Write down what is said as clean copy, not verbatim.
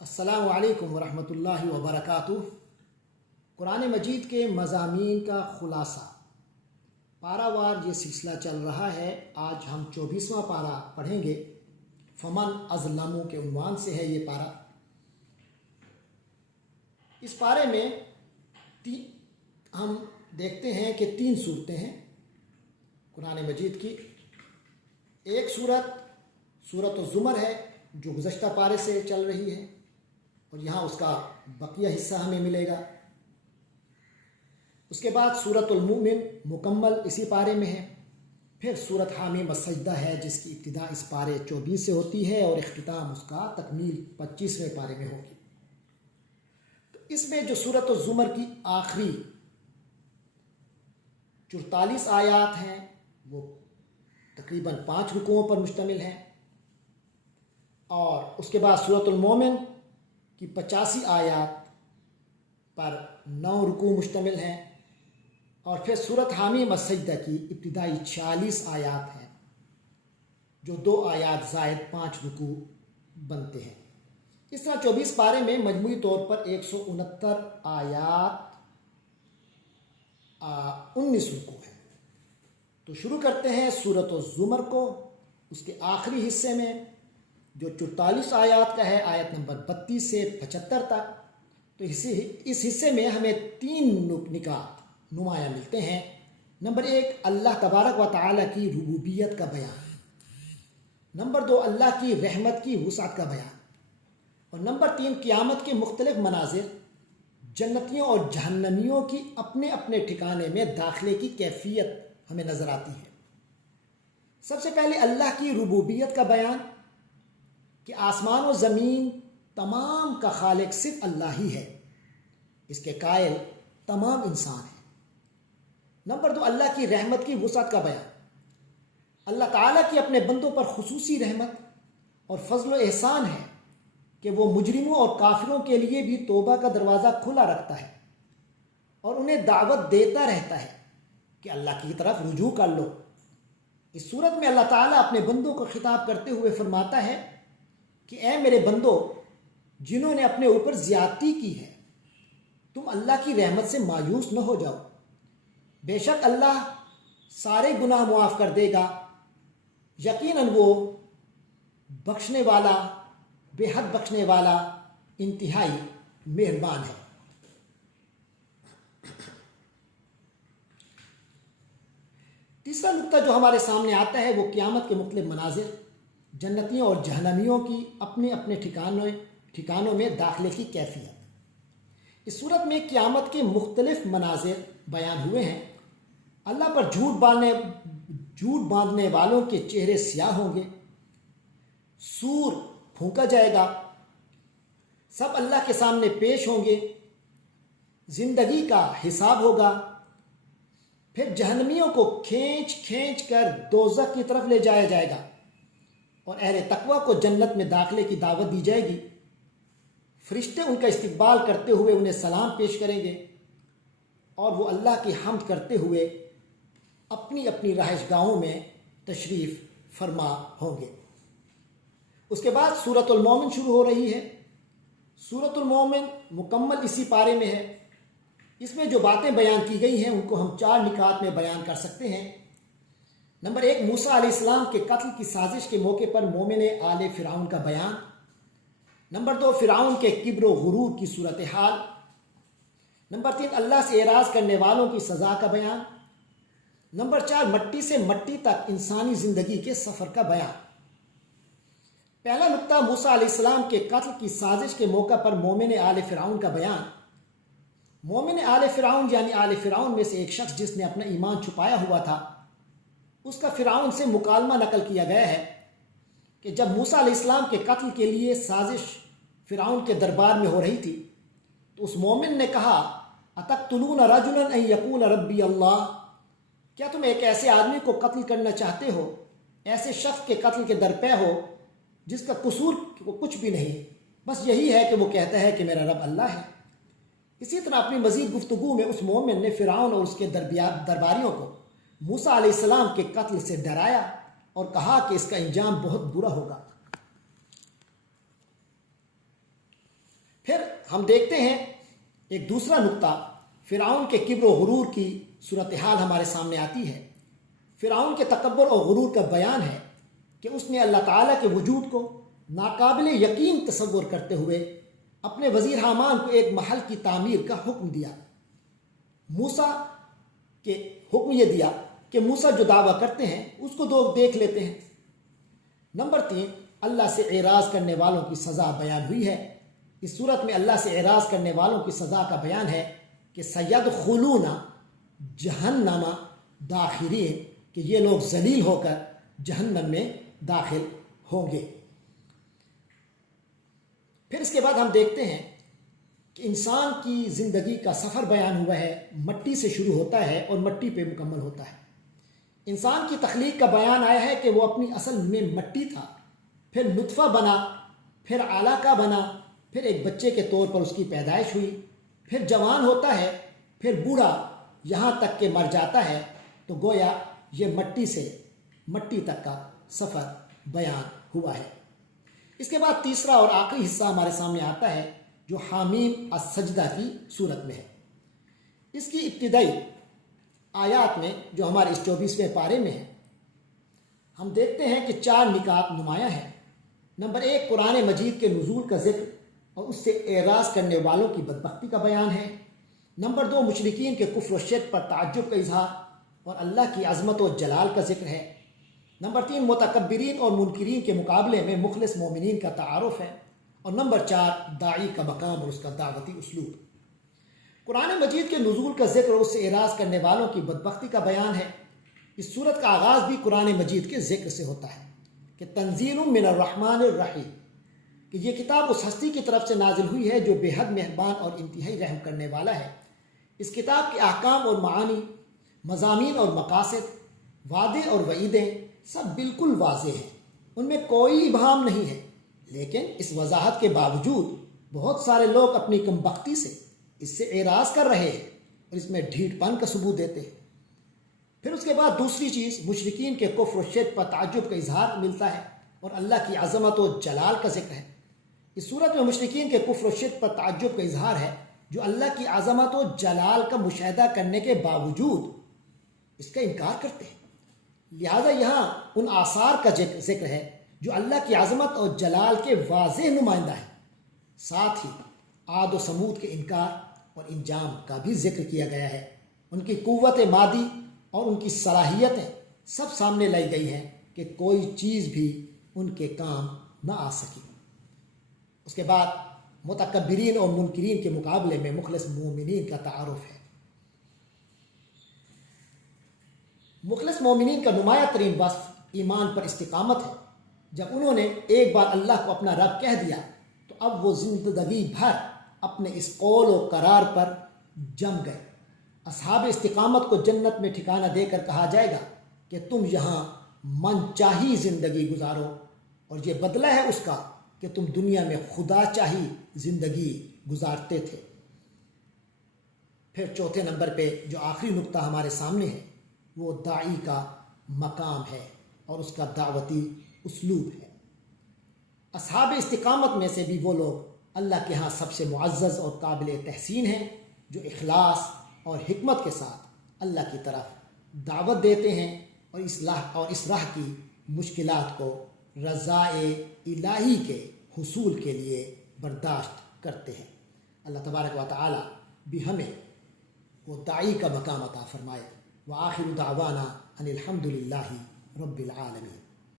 السلام علیکم ورحمۃ اللہ وبرکاتہ۔ قرآن مجید کے مضامین کا خلاصہ پارہ وار یہ سلسلہ چل رہا ہے۔ آج ہم 24واں پارہ پڑھیں گے۔ فمن اظلم کے عنوان سے ہے یہ پارہ۔ اس پارے میں ہم دیکھتے ہیں کہ 3 صورتیں ہیں قرآن مجید کی۔ ایک سورۃ الزمر ہے جو گزشتہ پارے سے چل رہی ہے اور یہاں اس کا بقیہ حصہ ہمیں ملے گا۔ اس کے بعد سورۃ المؤمن مکمل اسی پارے میں ہے۔ پھر سورۃ حامیم السجدہ ہے جس کی ابتدا اس پارے 24 سے ہوتی ہے اور اختتام اس کا تکمیل 25ویں پارے میں ہوگی۔ تو اس میں جو سورۃ الزمر کی آخری 44 آیات ہیں وہ تقریباً 5 رکوعوں پر مشتمل ہیں، اور اس کے بعد سورۃ المؤمن کی 85 آیات پر 9 رکوع مشتمل ہیں، اور پھر سورۃ حامیم السجدہ کی ابتدائی 46 آیات ہیں جو 2 آیات زائد 5 رکوع بنتے ہیں۔ اس طرح 24 پارے میں مجموعی طور پر 169 آیات 19 رکوع ہیں۔ تو شروع کرتے ہیں سورۃ الزمر کو، اس کے آخری حصے میں جو 44 آیات کا ہے، آیت نمبر 32 سے 75 تک۔ تو اس حصے میں ہمیں 3 نکات نمایاں ملتے ہیں۔ نمبر 1، اللہ تبارک و تعالیٰ کی ربوبیت کا بیان۔ نمبر 2، اللہ کی رحمت کی وسعت کا بیان۔ اور نمبر 3، قیامت کے مختلف مناظر، جنتیوں اور جہنمیوں کی اپنے اپنے ٹھکانے میں داخلے کی کیفیت ہمیں نظر آتی ہے۔ سب سے پہلے اللہ کی ربوبیت کا بیان کہ آسمان و زمین تمام کا خالق صرف اللہ ہی ہے، اس کے قائل تمام انسان ہیں۔ نمبر 2، اللہ کی رحمت کی وسعت کا بیان۔ اللہ تعالیٰ کی اپنے بندوں پر خصوصی رحمت اور فضل و احسان ہے کہ وہ مجرموں اور کافروں کے لیے بھی توبہ کا دروازہ کھلا رکھتا ہے اور انہیں دعوت دیتا رہتا ہے کہ اللہ کی طرف رجوع کر لو۔ اس صورت میں اللہ تعالیٰ اپنے بندوں کو خطاب کرتے ہوئے فرماتا ہے کہ اے میرے بندو جنہوں نے اپنے اوپر زیادتی کی ہے، تم اللہ کی رحمت سے مایوس نہ ہو جاؤ، بے شک اللہ سارے گناہ معاف کر دے گا، یقیناً وہ بخشنے والا، بے حد بخشنے والا، انتہائی مہربان ہے۔ تیسرا نقطہ جو ہمارے سامنے آتا ہے وہ قیامت کے مختلف مناظر، جنتیوں اور جہنمیوں کی اپنے اپنے ٹھکانوں میں داخلے کی کیفیت۔ اس صورت میں قیامت کے مختلف مناظر بیان ہوئے ہیں۔ اللہ پر جھوٹ باندھنے والوں کے چہرے سیاہ ہوں گے، سور پھونکا جائے گا، سب اللہ کے سامنے پیش ہوں گے، زندگی کا حساب ہوگا، پھر جہنمیوں کو کھینچ کر دوزخ کی طرف لے جایا جائے گا اور اہل تقوی کو جنت میں داخلے کی دعوت دی جائے گی۔ فرشتے ان کا استقبال کرتے ہوئے انہیں سلام پیش کریں گے اور وہ اللہ کی حمد کرتے ہوئے اپنی اپنی رہائش گاہوں میں تشریف فرما ہوں گے۔ اس کے بعد سورۃ المؤمن شروع ہو رہی ہے۔ سورۃ المؤمن مکمل اسی پارے میں ہے۔ اس میں جو باتیں بیان کی گئی ہیں ان کو ہم 4 نکات میں بیان کر سکتے ہیں۔ نمبر 1، موسیٰ علیہ السلام کے قتل کی سازش کے موقع پر مومن آل فرعون کا بیان۔ نمبر 2، فرعون کے کبر و غرور کی صورتحال۔ نمبر 3، اللہ سے اعراض کرنے والوں کی سزا کا بیان۔ نمبر 4، مٹی سے مٹی تک انسانی زندگی کے سفر کا بیان۔ پہلا نقطہ موسیٰ علیہ السلام کے قتل کی سازش کے موقع پر مومن آل فرعون کا بیان۔ مومن آل فرعون یعنی آل فرعون میں سے ایک شخص جس نے اپنا ایمان چھپایا ہوا تھا، اس کا فرعون سے مکالمہ نقل کیا گیا ہے کہ جب موسیٰ علیہ السلام کے قتل کے لیے سازش فرعون کے دربار میں ہو رہی تھی تو اس مومن نے کہا اتقتلون رجلا ان یقول ربی اللہ، کیا تم ایک ایسے آدمی کو قتل کرنا چاہتے ہو، ایسے شخص کے قتل کے درپے ہو جس کا قصور کچھ بھی نہیں، بس یہی ہے کہ وہ کہتا ہے کہ میرا رب اللہ ہے۔ اسی طرح اپنی مزید گفتگو میں اس مومن نے فرعون اور اس کے درباریوں کو موسیٰ علیہ السلام کے قتل سے ڈرایا اور کہا کہ اس کا انجام بہت برا ہوگا۔ پھر ہم دیکھتے ہیں ایک دوسرا نقطہ، فرعون کے کبر و غرور کی صورتحال ہمارے سامنے آتی ہے۔ فرعون کے تکبر اور غرور کا بیان ہے کہ اس نے اللہ تعالیٰ کے وجود کو ناقابل یقین تصور کرتے ہوئے اپنے وزیر حامان کو ایک محل کی تعمیر کا حکم دیا۔ موسیٰ کے حکم یہ دیا کہ موسیٰ جو دعویٰ کرتے ہیں اس کو لوگ دیکھ لیتے ہیں۔ نمبر 3، اللہ سے اعراض کرنے والوں کی سزا بیان ہوئی ہے۔ اس صورت میں اللہ سے اعراض کرنے والوں کی سزا کا بیان ہے کہ سیدخلون جہنم داخرین، کہ یہ لوگ ذلیل ہو کر جہنم میں داخل ہوں گے۔ پھر اس کے بعد ہم دیکھتے ہیں کہ انسان کی زندگی کا سفر بیان ہوا ہے، مٹی سے شروع ہوتا ہے اور مٹی پہ مکمل ہوتا ہے۔ انسان کی تخلیق کا بیان آیا ہے کہ وہ اپنی اصل میں مٹی تھا، پھر نطفہ بنا، پھر علقہ بنا، پھر ایک بچے کے طور پر اس کی پیدائش ہوئی، پھر جوان ہوتا ہے، پھر بوڑھا، یہاں تک کہ مر جاتا ہے۔ تو گویا یہ مٹی سے مٹی تک کا سفر بیان ہوا ہے۔ اس کے بعد تیسرا اور آخری حصہ ہمارے سامنے آتا ہے جو حامیم السجدہ کی صورت میں ہے۔ اس کی ابتدائی آیات میں جو ہمارے اس 24ویں پارے میں ہے، ہم دیکھتے ہیں کہ 4 نکات نمایاں ہیں۔ نمبر 1، قرآن مجید کے نزول کا ذکر اور اس سے اعراض کرنے والوں کی بدبختی کا بیان ہے۔ نمبر 2، مشرکین کے کفر و شرک پر تعجب کا اظہار اور اللہ کی عظمت و جلال کا ذکر ہے۔ نمبر 3، متکبرین اور منکرین کے مقابلے میں مخلص مومنین کا تعارف ہے۔ اور نمبر 4، داعی کا مقام اور اس کا دعوتی اسلوب۔ قرآن مجید کے نزول کا ذکر اور اس سے اعراض کرنے والوں کی بدبختی کا بیان ہے۔ اس صورت کا آغاز بھی قرآن مجید کے ذکر سے ہوتا ہے کہ تنزیل من الرحمن الرحیم، کہ یہ کتاب اس ہستی کی طرف سے نازل ہوئی ہے جو بے حد مہربان اور انتہائی رحم کرنے والا ہے۔ اس کتاب کے احکام اور معانی، مضامین اور مقاصد، وعدے اور وعیدیں سب بالکل واضح ہیں، ان میں کوئی ابہام نہیں ہے۔ لیکن اس وضاحت کے باوجود بہت سارے لوگ اپنی کم بختی سے اس سے اعراض کر رہے ہیں اور اس میں ڈھیٹ پن کا ثبوت دیتے ہیں۔ پھر اس کے بعد دوسری چیز، مشرکین کے کفر و شرک پر تعجب کا اظہار ملتا ہے اور اللہ کی عظمت و جلال کا ذکر ہے۔ اس صورت میں مشرکین کے کفر و شرک پر تعجب کا اظہار ہے جو اللہ کی عظمت و جلال کا مشاہدہ کرنے کے باوجود اس کا انکار کرتے ہیں۔ لہذا یہاں ان آثار کا ذکر ہے جو اللہ کی عظمت اور جلال کے واضح نمائندہ ہیں۔ ساتھ ہی عاد و سمود کے انکار اور انجام کا بھی ذکر کیا گیا ہے۔ ان کی قوت مادی اور ان کی صلاحیتیں سب سامنے لائی گئی ہیں کہ کوئی چیز بھی ان کے کام نہ آ سکی۔ اس کے بعد متکبرین اور منکرین کے مقابلے میں مخلص مومنین کا تعارف ہے۔ مخلص مومنین کا نمایاں ترین وصف ایمان پر استقامت ہے۔ جب انہوں نے ایک بار اللہ کو اپنا رب کہہ دیا تو اب وہ زندگی بھر اپنے اس قول و قرار پر جم گئے۔ اصحاب استقامت کو جنت میں ٹھکانہ دے کر کہا جائے گا کہ تم یہاں من چاہی زندگی گزارو، اور یہ بدلہ ہے اس کا کہ تم دنیا میں خدا چاہی زندگی گزارتے تھے۔ پھر چوتھے نمبر پہ جو آخری نقطہ ہمارے سامنے ہے وہ داعی کا مقام ہے اور اس کا دعوتی اسلوب ہے۔ اصحاب استقامت میں سے بھی وہ لوگ اللہ کے ہاں سب سے معزز اور قابل تحسین ہیں جو اخلاص اور حکمت کے ساتھ اللہ کی طرف دعوت دیتے ہیں اور اس راہ کی مشکلات کو رضائے الہی کے حصول کے لیے برداشت کرتے ہیں۔ اللہ تبارک و تعالی بھی ہمیں وہ داعی کا مقام عطا فرمائے۔ وآخر دعوانا ان الحمد للہ رب العالمین۔